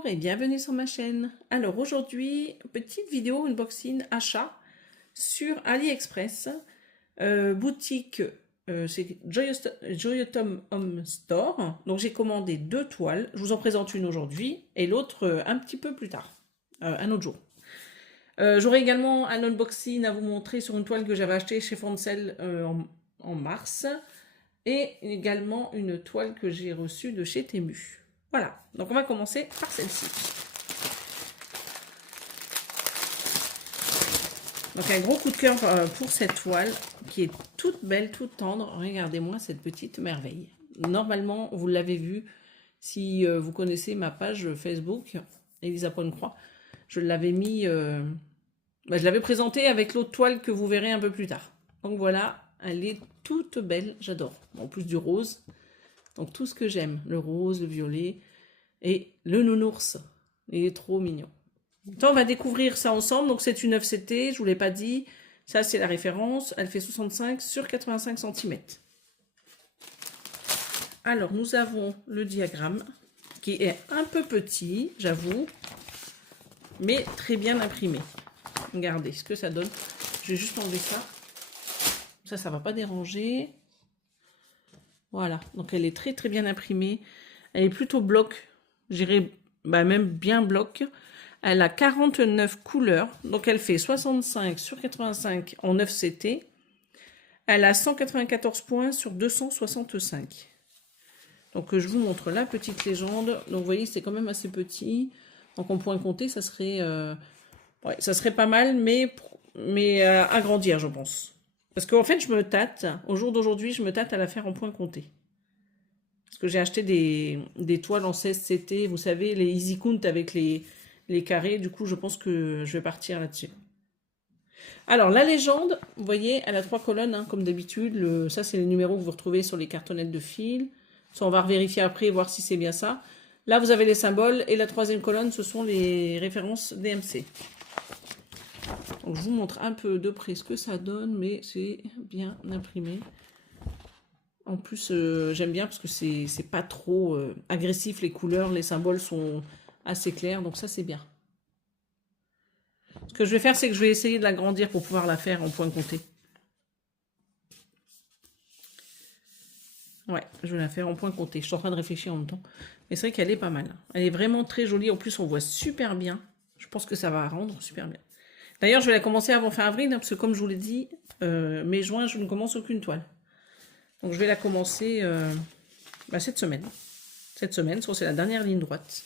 Bonjour et bienvenue sur ma chaîne. Alors aujourd'hui, petite vidéo unboxing achat sur AliExpress, boutique, c'est Joyotom Home Store. Donc j'ai commandé 2 toiles, je vous en présente une aujourd'hui et l'autre un petit peu plus tard, un autre jour. J'aurai également un unboxing à vous montrer sur une toile que j'avais achetée chez Foncel en mars et également une toile que j'ai reçue de chez Temu. Voilà, donc on va commencer par celle-ci. Donc un gros coup de cœur pour cette toile qui est toute belle, toute tendre. Regardez-moi cette petite merveille. Normalement, vous l'avez vu, si vous connaissez ma page Facebook, Elisa Pointe-Croix, je l'avais mis, je l'avais présentée avec l'autre toile que vous verrez un peu plus tard. Donc voilà, elle est toute belle, j'adore. En plus du rose. Donc tout ce que j'aime, le rose, le violet et le nounours. Il est trop mignon. Donc, on va découvrir ça ensemble. Donc c'est une FCT, je vous l'ai pas dit. Ça c'est la référence. Elle fait 65 sur 85 cm. Alors nous avons le diagramme qui est un peu petit, j'avoue, mais très bien imprimé. Regardez ce que ça donne. Je vais juste enlever ça. Ça va pas déranger. Voilà, donc elle est très très bien imprimée. Elle est plutôt bloc, j'irais même bien bloc. Elle a 49 couleurs, donc elle fait 65 sur 85 en 9 CT. Elle a 194 points sur 265. Donc je vous montre la petite légende. Donc vous voyez, c'est quand même assez petit. Donc en point compté, ça serait, ça serait pas mal, mais à grandir, je pense. Parce qu'en fait, je me tâte, au jour d'aujourd'hui, je me tâte à la faire en point compté. Parce que j'ai acheté des toiles en 16 CT, vous savez, les Easy Count avec les carrés. Du coup, je pense que je vais partir là-dessus. Alors, la légende, vous voyez, elle a 3 colonnes, hein, comme d'habitude. Ça, c'est les numéros que vous retrouvez sur les cartonnettes de fil. Ça, on va vérifier après, voir si c'est bien ça. Là, vous avez les symboles. Et la 3e colonne, ce sont les références DMC. Donc, je vous montre un peu de près ce que ça donne, mais c'est bien imprimé. En plus, j'aime bien parce que c'est pas trop agressif, les couleurs, les symboles sont assez clairs, donc ça c'est bien. Ce que je vais faire, c'est que je vais essayer de l'agrandir pour pouvoir la faire en point compté. Ouais, je vais la faire en point compté. Je suis en train de réfléchir en même temps. Mais c'est vrai qu'elle est pas mal. Elle est vraiment très jolie. En plus, on voit super bien. Je pense que ça va rendre super bien. D'ailleurs, je vais la commencer avant fin avril, hein, parce que comme je vous l'ai dit, mai-juin, je ne commence aucune toile. Donc je vais la commencer cette semaine. Cette semaine, c'est la dernière ligne droite.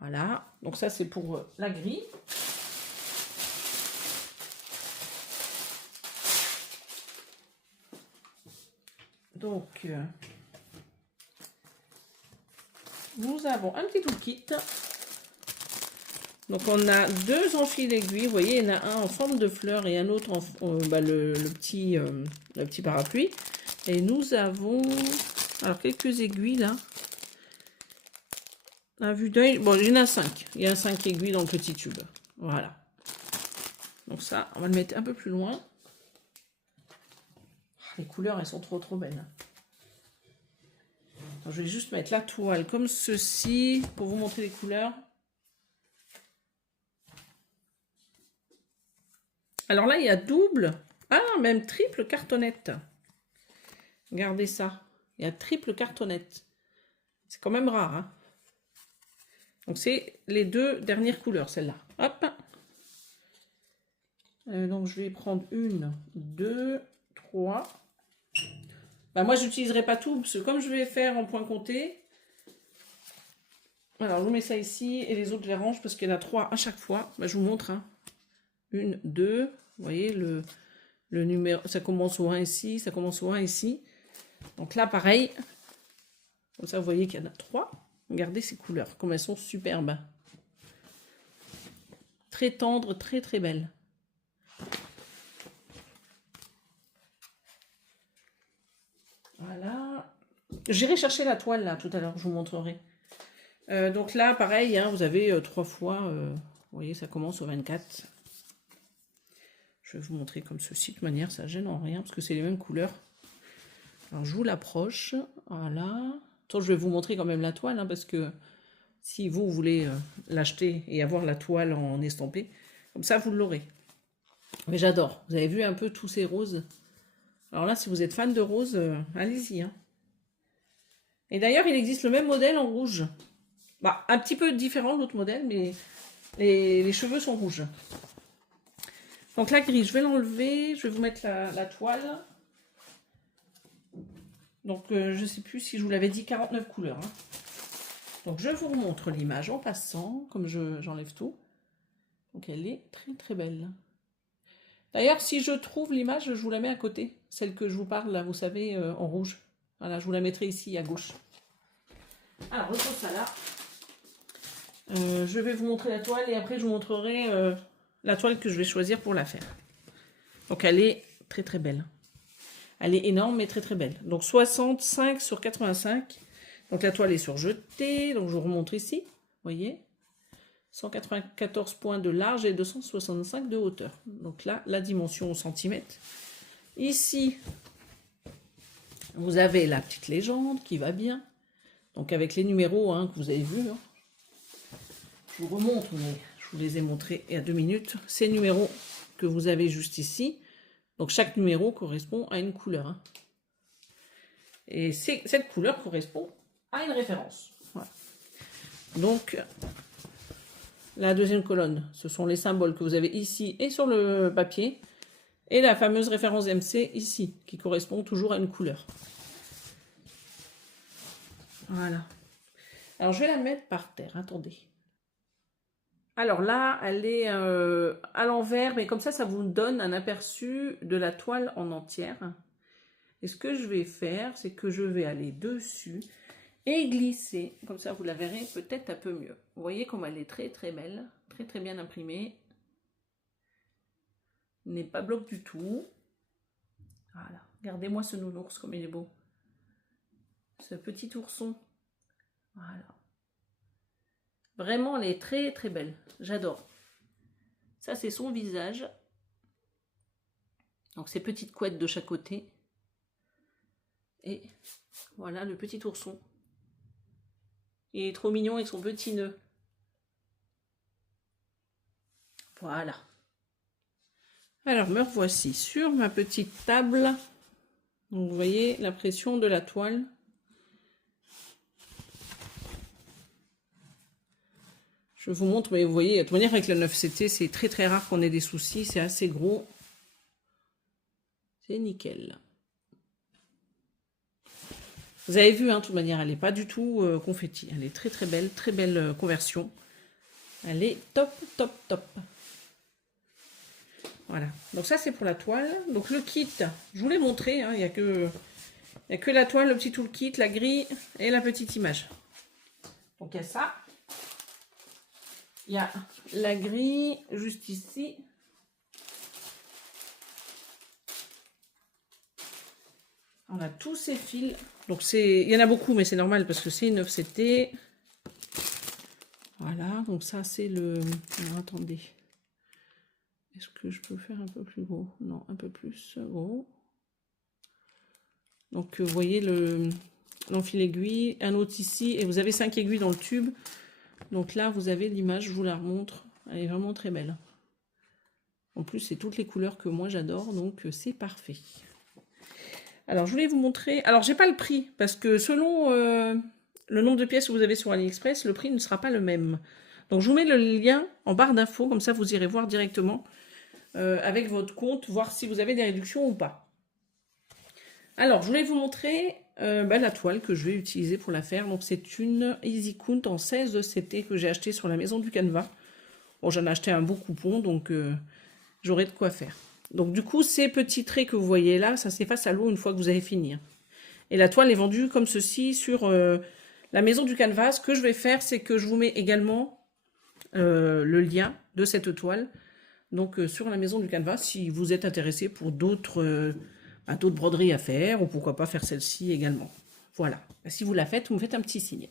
Voilà, donc ça c'est pour la grille. Donc, nous avons un petit toolkit. Donc on a 2 enfils aiguilles, vous voyez, il y en a un en forme de fleur et un autre en le petit parapluie. Et nous avons alors quelques aiguilles là. À vue d'œil, bon, il y en a 5. Il y a 5 aiguilles dans le petit tube. Voilà. Donc ça, on va le mettre un peu plus loin. Les couleurs, elles sont trop belles. Alors, je vais juste mettre la toile comme ceci pour vous montrer les couleurs. Alors là, il y a double, même triple cartonnette. Regardez ça. Il y a triple cartonnette. C'est quand même rare, hein. Donc c'est les 2 dernières couleurs, celle-là. Hop. Donc je vais prendre 1, 2, 3. Moi, je n'utiliserai pas tout, parce que comme je vais faire en point compté, alors je vous mets ça ici, et les autres, je les range, parce qu'il y en a 3 à chaque fois. Je vous montre. 1, 2, vous voyez, le numéro, ça commence au 1 ici, ça commence au 1 ici. Donc là, pareil. Comme ça, vous voyez qu'il y en a 3. Regardez ces couleurs, comme elles sont superbes. Très tendres, très belles. Voilà. J'irai chercher la toile là tout à l'heure, je vous montrerai. Donc là, pareil, hein, vous avez 3 fois, vous voyez, ça commence au 24. Je vais vous montrer comme ceci, de toute manière, ça gêne en rien, parce que c'est les mêmes couleurs. Alors je vous l'approche, voilà. Attends, je vais vous montrer quand même la toile, hein, parce que Si vous voulez l'acheter et avoir la toile en estampé, comme ça vous l'aurez. Mais j'adore. Vous avez vu un peu tous ces roses. Alors là, si vous êtes fan de roses, allez-y. Hein. Et d'ailleurs, il existe le même modèle en rouge. Bah, un petit peu différent de l'autre modèle, mais les cheveux sont rouges. Donc la grille, je vais l'enlever. Je vais vous mettre la toile. Donc je ne sais plus si je vous l'avais dit, 49 couleurs. Hein. Donc je vous remontre l'image en passant, comme j'enlève tout. Donc elle est très très belle. D'ailleurs, si je trouve l'image, je vous la mets à côté. Celle que je vous parle, là, vous savez, en rouge. Voilà, je vous la mettrai ici à gauche. Alors, je pose ça là. Je vais vous montrer la toile et après je vous montrerai la toile que je vais choisir pour la faire. Donc elle est très très belle. Elle est énorme mais très très belle. Donc 65 sur 85. Donc la toile est surjetée. Donc je vous remontre ici. Vous voyez, 194 points de large et 265 de hauteur. Donc là, la dimension en centimètres. Ici, vous avez la petite légende qui va bien. Donc avec les numéros hein, que vous avez vus. Hein. Je vous remontre, mais je vous les ai montrés il y a 2 minutes. Ces numéros que vous avez juste ici. Donc chaque numéro correspond à une couleur. Hein. Et cette couleur correspond à une référence. Voilà. Donc la deuxième colonne, ce sont les symboles que vous avez ici et sur le papier. Et la fameuse référence MC ici, qui correspond toujours à une couleur. Voilà. Alors je vais la mettre par terre, attendez. Alors là, elle est à l'envers, mais comme ça vous donne un aperçu de la toile en entière. Et ce que je vais faire, c'est que je vais aller dessus et glisser. Comme ça, vous la verrez peut-être un peu mieux. Vous voyez comme elle est très très belle, très très bien imprimée. N'est pas bloc du tout. Voilà, regardez-moi ce nounours comme il est beau. Ce petit ourson. Voilà. Vraiment, elle est très très belle. J'adore. Ça, c'est son visage. Donc, ces petites couettes de chaque côté. Et voilà le petit ourson. Il est trop mignon avec son petit nœud. Voilà. Alors, me revoici sur ma petite table. Donc, vous voyez la pression de la toile. Je vous montre, mais vous voyez, de toute manière, avec la 9CT, c'est très très rare qu'on ait des soucis. C'est assez gros. C'est nickel. Vous avez vu, hein, de toute manière, elle n'est pas du tout confetti. Elle est très très belle conversion. Elle est top, top, top. Voilà. Donc ça, c'est pour la toile. Donc le kit, je vous l'ai montré. Hein, il n'y a que la toile, le petit toolkit, la grille et la petite image. Donc il y a ça. Il y a la grille juste ici. On a tous ces fils. Donc il y en a beaucoup, mais c'est normal parce que c'est une 9CT. Voilà, donc ça c'est le... Alors, attendez. Est-ce que je peux faire un peu plus gros? Non, un peu plus gros. Donc vous voyez l'enfil aiguille, un autre ici, et vous avez 5 aiguilles dans le tube. Donc là, vous avez l'image, je vous la remontre. Elle est vraiment très belle. En plus, c'est toutes les couleurs que moi j'adore, donc c'est parfait. Alors, je voulais vous montrer... Alors, j'ai pas le prix, parce que selon le nombre de pièces que vous avez sur AliExpress, le prix ne sera pas le même. Donc, je vous mets le lien en barre d'infos, comme ça, vous irez voir directement avec votre compte, voir si vous avez des réductions ou pas. Alors, je voulais vous montrer la toile que je vais utiliser pour la faire. Donc, c'est une Easy Count en 16 CT que j'ai acheté sur la maison du Canva. Bon, j'en ai acheté un beau coupon, donc j'aurai de quoi faire. Donc, du coup, ces petits traits que vous voyez là, ça s'efface à l'eau une fois que vous avez fini. Et la toile est vendue comme ceci sur la maison du Canva. Ce que je vais faire, c'est que je vous mets également le lien de cette toile. Donc, sur la maison du Canva, si vous êtes intéressé pour d'autres broderies à faire, ou pourquoi pas faire celle-ci également. Voilà. Si vous la faites, vous me faites un petit signe.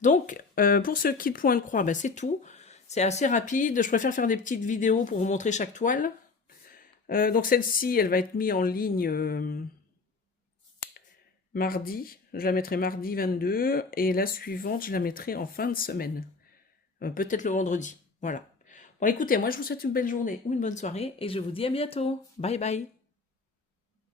Donc, pour ce kit point de croix, c'est tout. C'est assez rapide. Je préfère faire des petites vidéos pour vous montrer chaque toile. Donc, celle-ci, elle va être mise en ligne mardi. Je la mettrai mardi 22 et la suivante, je la mettrai en fin de semaine. Peut-être le vendredi. Voilà. Bon, écoutez, moi, je vous souhaite une belle journée ou une bonne soirée et je vous dis à bientôt. Bye bye.